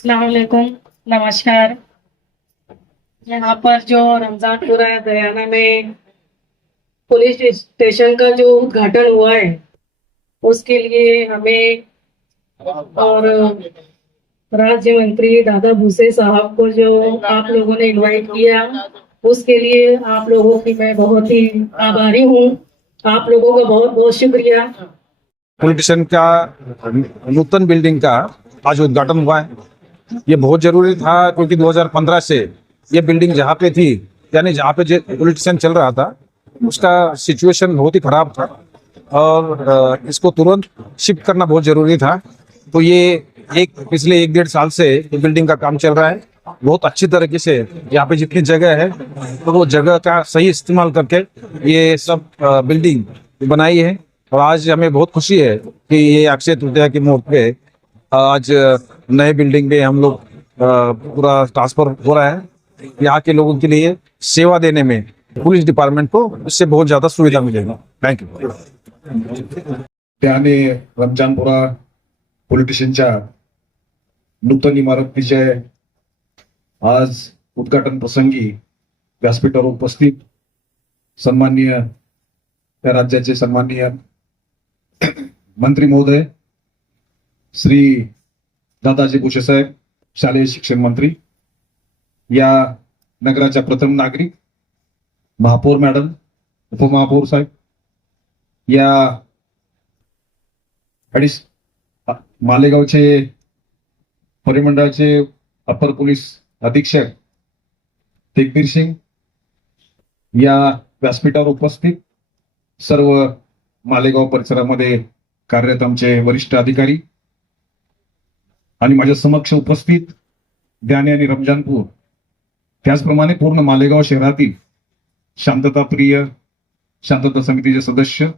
अस्सलाम वालेकुम, नमस्कार। यहाँ पर जो रमजानपुरा हरियाणा में पुलिस स्टेशन का जो उद्घाटन हुआ है उसके लिए हमें और राज्य मंत्री दादा भूसे साहब को जो आप लोगों ने इनवाइट किया उसके लिए आप लोगों की मैं बहुत ही आभारी हूँ। आप लोगों का बहुत बहुत शुक्रिया। पॉलिटिशियन का नूतन बिल्डिंग का आज उद्घाटन हुआ है। ये बहुत जरूरी था क्योंकि 2015 से ये बिल्डिंग जहाँ पे थी, यानी जहाँ पे पॉलिटिशियन चल रहा था, उसका सिचुएशन बहुत ही खराब था और इसको तुरंत शिफ्ट करना बहुत जरूरी था। तो ये पिछले 1-1.5 साल से ये बिल्डिंग का काम चल रहा है बहुत अच्छी तरीके से। यहाँ पे जितनी जगह है तो वो जगह का सही इस्तेमाल करके ये सब बिल्डिंग बनाई है। और आज हमें बहुत खुशी है कि ये अक्षय तृतीया के मुहूर्त पे आज नए बिल्डिंग में हम लोग पूरा ट्रांसफर हो रहा है। यहाँ के लोगों के लिए सेवा देने में पुलिस डिपार्टमेंट को इससे बहुत ज्यादा सुविधा मिलेगी। Thank you. त्याने रमजानपुरा पॉलिटिशियनच्या नूतन इमारतीचे आज उद्घाटन प्रसंगी व्यासपीठावर उपस्थित सन्माननीय त्या राज्याचे सन्माननीय मंत्री महोदय श्री दादाजी भुसे साहेब, शालेय शिक्षण मंत्री, या नगराच्या प्रथम नागरिक महापौर मॅडम, उपमहापौर साहेब, या मालेगावचे परिमंडळाचे अपर पोलीस अधीक्षक तेगबीर सिंग, या व्यासपीठावर उपस्थित सर्व मालेगाव परिसरामध्ये कार्यरत आमचे वरिष्ठ अधिकारी आणि माझ्या समक्ष उपस्थित द्याने आणि रमजानपूर, त्याचप्रमाणे पूर्ण मालेगाव शहरातील शांतताप्रिय शांतता समितीचे सदस्य,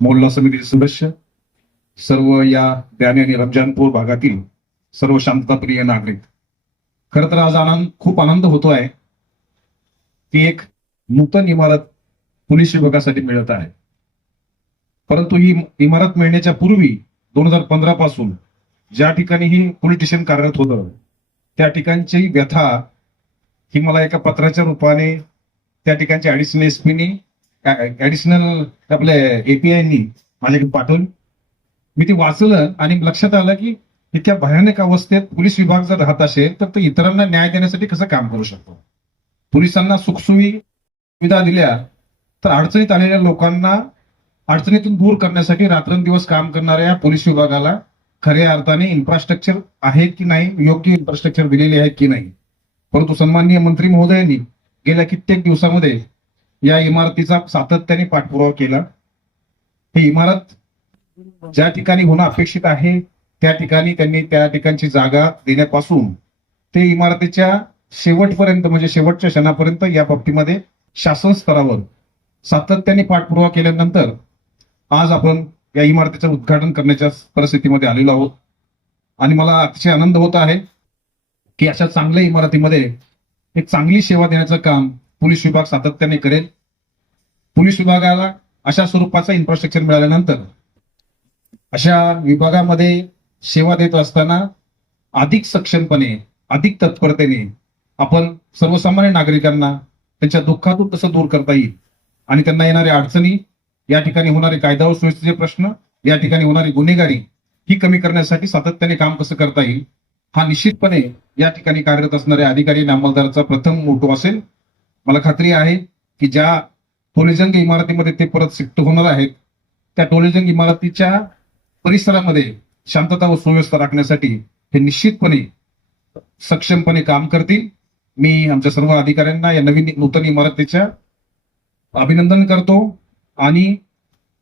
मोहल्ला समितीचे सदस्य, सर्व या द्याने आणि रमजानपूर भागातील सर्व शांतताप्रिय नागरिक, खरं तर आज खूप आनंद होतोय की एक नूतन इमारत पोलीस विभागासाठी मिळत आहे। परंतु ही इमारत मिळण्याच्या पूर्वी 2015 पासून ज्या ठिकाणी ही पॉलिटिशियन कार्यरत होतं त्या ठिकाणची व्यथा ही मला एका पत्राच्या रूपाने त्या ठिकाणच्या ऍडिशनल एसपीनी ऍडिशनल आपले एपीआयनी माझ्याकडे पाठवली। मी ती वाचलं आणि लक्षात आलं की इतक्या भयानक अवस्थेत पोलीस विभाग जर राहत असेल तर तो इतरांना न्याय देण्यासाठी कसं काम करू शकतो। पोलिसांना सुविधा दिल्या तर अडचणीत आलेल्या लोकांना अडचणीतून दूर करण्यासाठी रात्रंदिवस काम करणाऱ्या पोलीस विभागाला खऱ्या अर्थाने इन्फ्रास्ट्रक्चर आहे की नाही, योग्य इन्फ्रास्ट्रक्चर दिलेले आहे की नाही। परंतु सन्माननीय मंत्री महोदयांनी गेल्या कित्येक दिवसामध्ये या इमारतीचा सातत्याने पाठपुरावा केला। ही इमारत ज्या ठिकाणी होणं अपेक्षित आहे त्या ठिकाणी त्यांनी त्या ठिकाणची जागा देण्यापासून ते इमारतीच्या शेवटपर्यंत म्हणजे शेवटच्या क्षणापर्यंत या बाबतीमध्ये शासन स्तरावर सातत्याने पाठपुरावा केल्यानंतर आज आपण या इमारतीचं उद्घाटन करण्याच्या परिस्थितीमध्ये आलेलो आहोत। आणि मला अतिशय आनंद होत आहे की अशा चांगल्या इमारतीमध्ये एक चांगली सेवा देण्याचं काम पोलीस विभाग सातत्याने करेल। पोलीस विभागाला अशा स्वरूपाचं इन्फ्रास्ट्रक्चर मिळाल्यानंतर अशा विभागामध्ये सेवा देत असताना अधिक सक्षमपणे, अधिक तत्परतेने आपण सर्वसामान्य नागरिकांना त्यांच्या दुःखातून कसं दूर करता येईल आणि त्यांना येणाऱ्या अडचणी, या ठिकाणी होणारे कायदा व सुव्यवस्थेचे प्रश्न, या ठिकाणी होणारी गुन्हेगारी ही कमी करण्यासाठी सातत्याने काम कसं करता येईल, हा निश्चितपणे या ठिकाणी कार्यरत असणाऱ्या अधिकारी आणि अंमलदाराचा प्रथम मोठो असेल। मला खात्री आहे की ज्या टोलेजंग इमारतीमध्ये ते परत शिफ्ट होणार आहेत त्या टोलेजंग इमारतीच्या परिसरामध्ये शांतता व सुव्यवस्था राखण्यासाठी हे निश्चितपणे सक्षमपणे काम करतील। मी आमच्या सर्व अधिकाऱ्यांना या नवीन नूतन इमारतीच्या अभिनंदन करतो आणि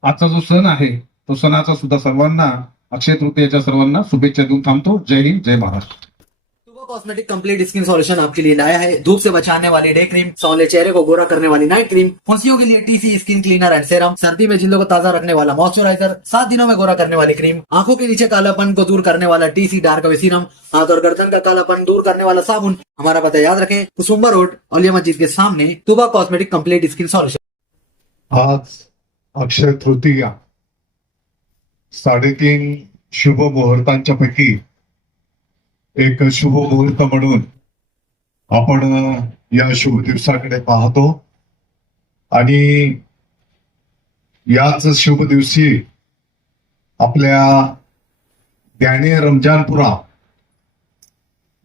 आजचा जो सण आहे तो सणाचा सुद्धा सर्वांना, अक्षय तृतीयाच्या सर्वांना शुभेच्छा देऊन थांबतो। जय हिंद, जय Maharashtra. तुबा cosmetic complete skin solution आपके लिए लाया है धूप से बचाने वाली डे क्रीम, सौंदर्य चेहरे को गोरा करने वाली नाइट क्रीम, फुंसियों के लिए TC skin cleaner end serum, सर्दी में जिल्दों को ताजा रखने वाला मॉइस्चराइजर, 7 दिनों में गोरा करने वाली क्रीम, आंखों के नीचे कालापन को दूर करने वाला टीसी डार्क वे सीरम, हाथ और गर्दन का कालापन दूर करने वाला साबुन। हमारा पता याद रखें, कुसुम्बा रोड, औलिया मस्जिद के सामने, तुबा कॉस्मेटिक कंप्लीट स्किन सॉल्यूशन। आज अक्षय तृतीया, 3.5 शुभ मुहूर्तांच्या पैकी एक शुभ मुहूर्त म्हणून आपण या शुभ दिवसाकडे पाहतो आणि याच शुभ दिवशी आपल्या द्याणे रमजानपुरा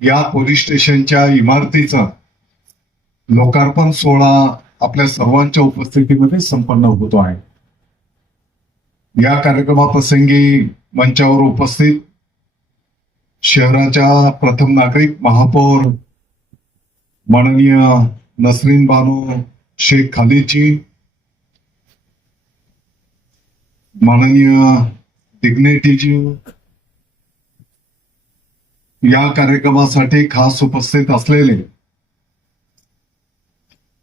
या पोलीस स्टेशनच्या इमारतीचा लोकार्पण सोहळा आपल्या सर्वांच्या उपस्थितीमध्ये संपन्न होतो आहे. या कार्यक्रमाप्रसंगी मंचावर उपस्थित शहराच्या प्रथम नागरिक महापौर माननीय नसरीन बानो शेख खालिदजी, माननीय डिग्नेटीजी, या कार्यक्रमासाठी खास उपस्थित असलेले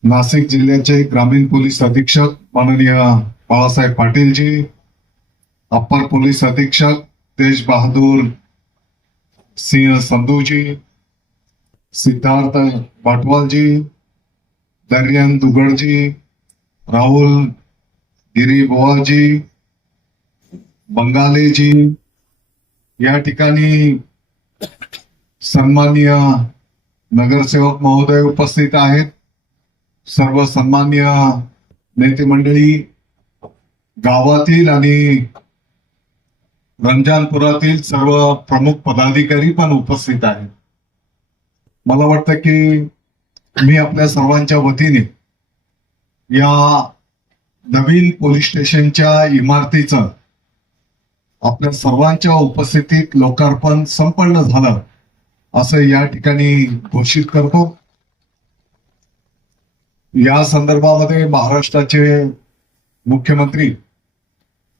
नाशिक जिल्ह्याचे ग्रामीण पोलीस अधीक्षक माननीय बाळासाहेब पाटीलजी, अप्पर पोलीस अधीक्षक तेज बहादूर सिंह संधूजी, सिद्धार्थ बाटवालजी, दर्यन दुगड़जी, राहुल गिरी बोवाजी, बंगालेजी, या ठिकाणी सन्माननीय नगरसेवक महोदय उपस्थित आहेत. सर्व सन्माननीय नेते मंडळी, गावातील आणि रमजानपुरातील सर्व प्रमुख पदाधिकारी पण उपस्थित आहेत. मला वाटतं की मी आपल्या सर्वांच्या वतीने या नवीन पोलीस स्टेशनच्या इमारतीचं आपल्या सर्वांच्या उपस्थितीत लोकार्पण संपन्न झालं असं या ठिकाणी घोषित करतो. या संदर्भामध्ये महाराष्ट्राचे मुख्यमंत्री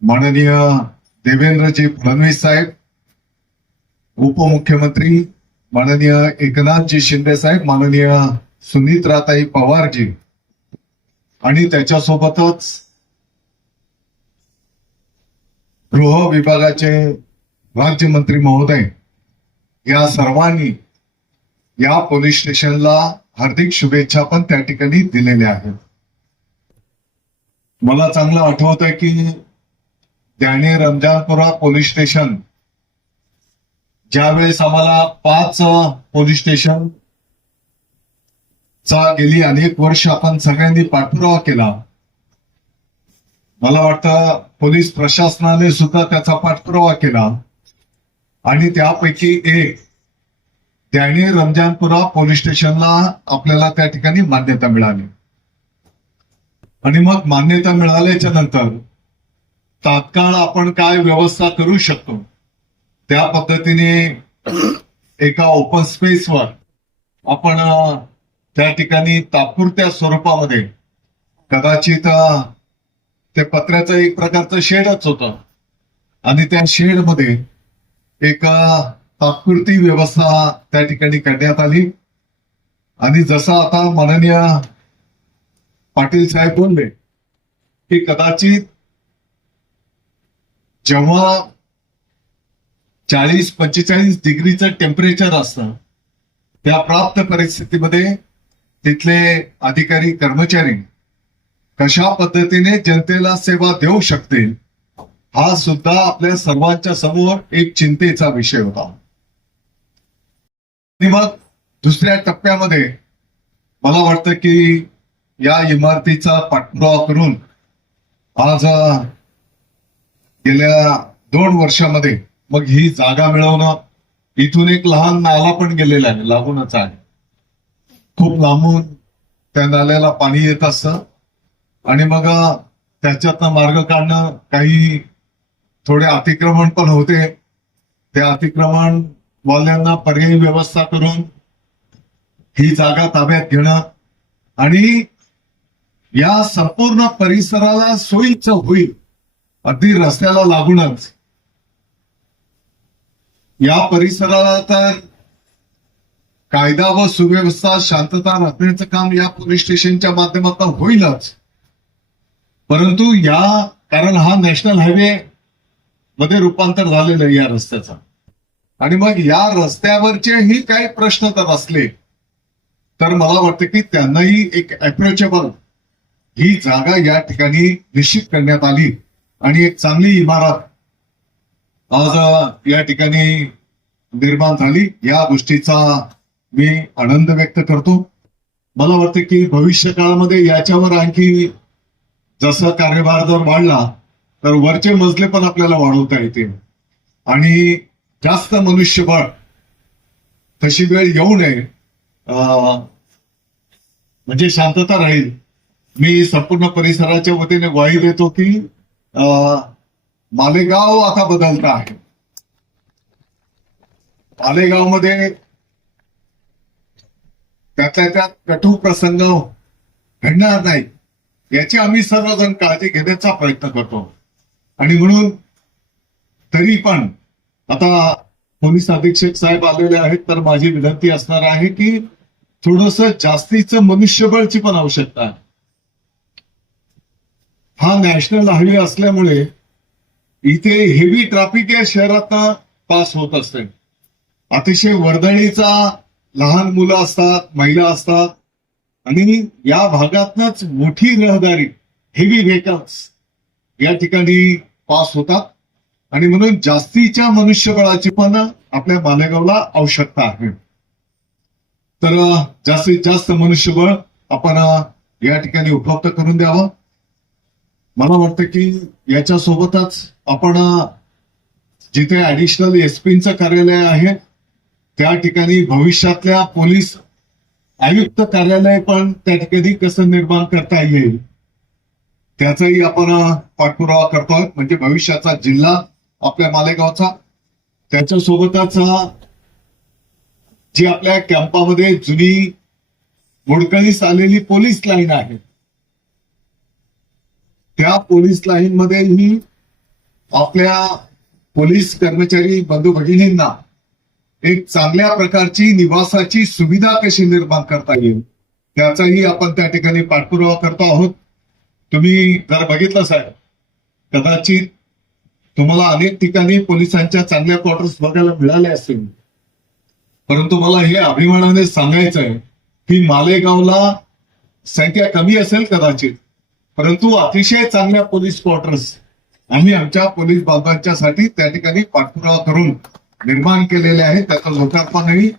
माननीय देवेंद्रजी फडणवीस साहेब, उपमुख्यमंत्री माननीय एकनाथजी शिंदे साहेब, माननीय सुनीत्राताई पवारजी आणि त्याच्यासोबतच गृह विभागाचे राज्यमंत्री महोदय या सर्वांनी या पोलीस स्टेशनला हार्दिक शुभेच्छा पण त्या ठिकाणी दिलेल्या आहेत. मला चांगलं आठवतंय की द्याणे रमजानपुरा पोलीस स्टेशन ज्यावेळेस आम्हाला 5 पोलीस स्टेशन चा गेली अनेक वर्ष आपण सगळ्यांनी पाठपुरावा केला. मला वाटतं पोलीस प्रशासनाने सुद्धा त्याचा पाठपुरावा केला आणि त्यापैकी एक द्याणे रमजानपुरा पोलीस स्टेशनला आपल्याला त्या ठिकाणी मान्यता मिळाली. आणि मग मान्यता मिळाल्याच्या नंतर तात्काळ आपण काय व्यवस्था करू शकतो त्या पद्धतीने एका ओपन स्पेसवर आपण त्या ठिकाणी तात्पुरत्या स्वरूपामध्ये कदाचित ते पत्र्याचं एक प्रकारचं शेडच होतं आणि त्या शेडमध्ये एक तात्पुरती व्यवस्था त्या ठिकाणी करण्यात आली. आणि जसं आता माननीय पाटील साहेब बोलले की कदाचित जेव्हा 40-45 डिग्रीचं टेम्परेचर असतं त्या प्राप्त परिस्थितीमध्ये तिथले अधिकारी कर्मचारी कशा पद्धतीने जनतेला सेवा देऊ शकतील हा सुद्धा आपल्या सर्वांच्या समोर एक चिंतेचा विषय होता. आणि मग दुसऱ्या टप्प्यामध्ये मला वाटतं की या इमारतीचा पाठपुरावा करून आज गेल्या 2 वर्षामध्ये मग ही जागा मिळवणं, इथून एक लहान नाला पण गेलेला आहे, लागूनच आहे, खूप लांबून त्या नाल्याला पाणी येत असतं आणि मग त्याच्यातनं मार्ग काढणं, काही थोडे अतिक्रमण पण होते, त्या अतिक्रमण वाल्यांना पर्यायी व्यवस्था करून ही जागा ताब्यात घेणं आणि या संपूर्ण परिसराला सोयीचं होईल अगदी रस्त्याला लागूनच या परिसराला तर कायदा व सुव्यवस्था शांतता राखण्याचं काम या पोलीस स्टेशनच्या माध्यमातून होईलच. परंतु कारण हा नॅशनल हायवे मध्ये रूपांतर झालेलं आहे या रस्त्याचा आणि मग या रस्त्यावरचेही काही प्रश्न तर असले तर मला वाटतं की त्यांनाही एक अप्रोचेबल ही जागा या ठिकाणी निश्चित करण्यात आली आणि एक चांगली इमारत आज या ठिकाणी निर्माण झाली या गोष्टीचा मी आनंद व्यक्त करतो. मला वाटतं की भविष्य काळामध्ये याच्यावर आणखी जसा कार्यभार जर वाढला तर वरचे मजले पण आपल्याला वाढवता येतील आणि जास्त मनुष्यबळ तशी वेळ येऊ नये म्हणजे शांतता राहील. मी संपूर्ण परिसराच्या वतीने ग्वाही देतो की मालेगाव आता बदलत आहे. मालेगावमध्ये त्यातल्या त्यात कटू प्रसंग घडणार नाही याची आम्ही सर्वजण काळजी घेण्याचा प्रयत्न करतो आणि म्हणून तरी पण आता पोलीस अधीक्षक साहेब आलेले आहेत तर माझी विनंती असणार आहे की थोडस जास्तीचं मनुष्यबळची पण आवश्यकता आहे. हा नॅशनल हायवे असल्यामुळे इथे हेवी ट्रॅफिक या शहरात पास होत असते. अतिशय वर्दळीचा लहान मुलं असतात, महिला असतात आणि या भागातनच मोठी रहदारी हेवी व्हेकल्स या ठिकाणी पास होतात आणि म्हणून जास्तीच्या मनुष्यबळाची पण आपल्या मालेगावला आवश्यकता आहे. तर जास्तीत जास्त मनुष्यबळ आपण या ठिकाणी उपलब्ध करून द्यावं. मला वाटतं की याच्यासोबतच आपण जिथे ऍडिशनल एसपीचं कार्यालय आहे त्या ठिकाणी भविष्यातल्या पोलीस आयुक्त कार्यालय पण त्या ठिकाणी कसं निर्माण करता येईल त्याचाही आपण पाठपुरावा करतोय. म्हणजे भविष्याचा जिल्हा आपल्या मालेगावचा त्याच्यासोबतच जी आपल्या कॅम्पामध्ये जुनी मोडकळीस आलेली पोलीस लाईन आहे त्या पोलीस लाईन मध्येही आपल्या पोलीस कर्मचारी बंधू भगिनींना एक चांगल्या प्रकारची निवासाची सुविधा कशी निर्माण करता येईल त्याचाही आपण त्या ठिकाणी पाठपुरावा करतो आहोत. तुम्ही जर बघितलं साहेब कदाचित तुम्हाला अनेक ठिकाणी पोलिसांच्या चांगल्या क्वार्टर्स बघायला मिळाले असतील परंतु मला हे अभिमानाने सांगायचं आहे की मालेगावला संख्या कमी असेल कदाचित परंतु अतिशय चांगल्या पोलीस क्वार्टर्स आम्ही आमच्या पोलीस बांधवांच्यासाठी त्या ठिकाणी पाठपुरावा करून निर्माण केलेले आहे. त्याचं लोकार्पणही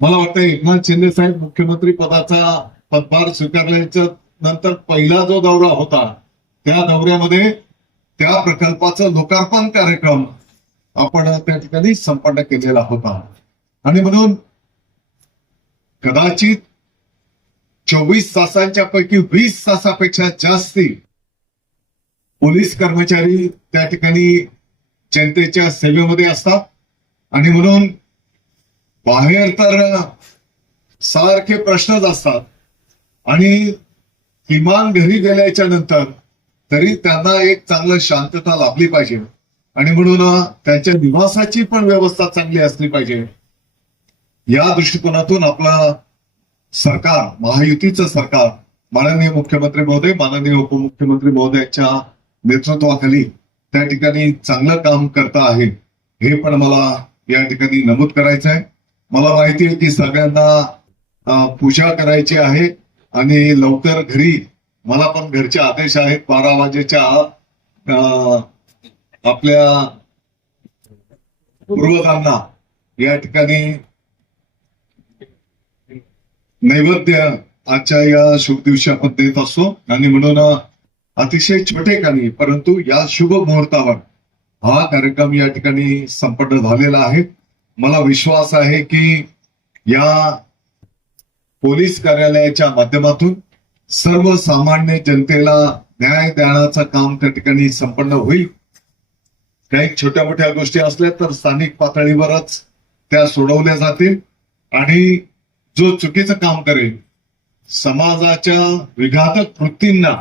मला वाटतं एकनाथ शिंदे साहेब मुख्यमंत्री पदाचा पदभार स्वीकारल्याच्या नंतर पहिला जो दौरा होता त्या दौऱ्यामध्ये त्या प्रकल्पाचं लोकार्पण कार्यक्रम आपण त्या ठिकाणी संपन्न केलेला होता आणि म्हणून कदाचित 24 तासांच्या पैकी 20 तासापेक्षा जास्ती पोलीस कर्मचारी त्या ठिकाणी जनतेच्या सेवेमध्ये असतात आणि म्हणून बाहेर तर सारखे प्रश्नच असतात आणि किमान घरी गेल्याच्या नंतर तरी त्यांना एक चांगलं शांतता लाभली पाहिजे आणि म्हणून त्यांच्या निवासाची पण व्यवस्था चांगली असली पाहिजे. या दृष्टिकोनातून आपलं सरकार महायुतीचं सरकार माननीय मुख्यमंत्री महोदय माननीय उपमुख्यमंत्री महोदयाच्या नेतृत्वाखाली त्या ठिकाणी चांगलं काम करता आहे हे पण मला या ठिकाणी नमूद करायचं आहे. मला माहिती आहे की सगळ्यांना पूजा करायची आहे आणि लवकर घरी मला पण घरचे आदेश आहेत 12 वाजेच्या आपल्या पूर्वजांना या ठिकाणी नैवेद्य आजच्या या शुभ दिवशी आपण देत असतो आणि म्हणून अतिशय छोटेखानी परंतु या शुभ मुहूर्तावर हा कार्यक्रम या ठिकाणी संपन्न झालेला आहे. मला विश्वास आहे की या पोलीस कार्यालयाच्या माध्यमातून सर्वसामान्य जनतेला न्याय देण्याचं काम त्या ठिकाणी संपन्न होईल. काही छोट्या मोठ्या गोष्टी असल्या तर स्थानिक पातळीवरच त्या सोडवल्या जातील आणि जो चुकीचं काम करेल समाजाच्या विघातक वृत्तींना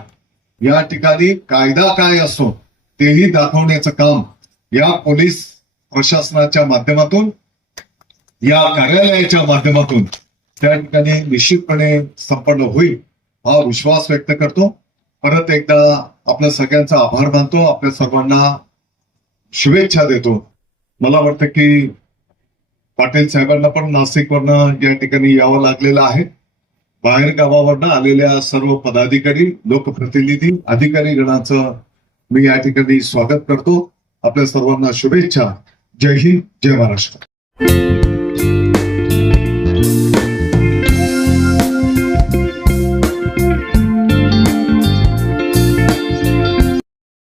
या ठिकाणी कायदा काय असतो तेही दाखवण्याचं काम या पोलीस प्रशासनाच्या माध्यमातून या कार्यालयाच्या माध्यमातून त्या ठिकाणी निश्चितपणे संपन्न होईल हा विश्वास व्यक्त करतो. परत एकदा आपल्या सगळ्यांचा आभार मानतो. आपल्या सर्वांना शुभेच्छा देतो. मला वाटतं की पाटील साहेबांना पण नाशिकवरनं या ठिकाणी यावं लागलेलं आहे. बाहेर गावावरनं आलेल्या सर्व पदाधिकारी लोकप्रतिनिधी अधिकारी गणाचं मी या ठिकाणी स्वागत करतो. आपल्या सर्वांना शुभेच्छा. जय हिंद, जय महाराष्ट्र.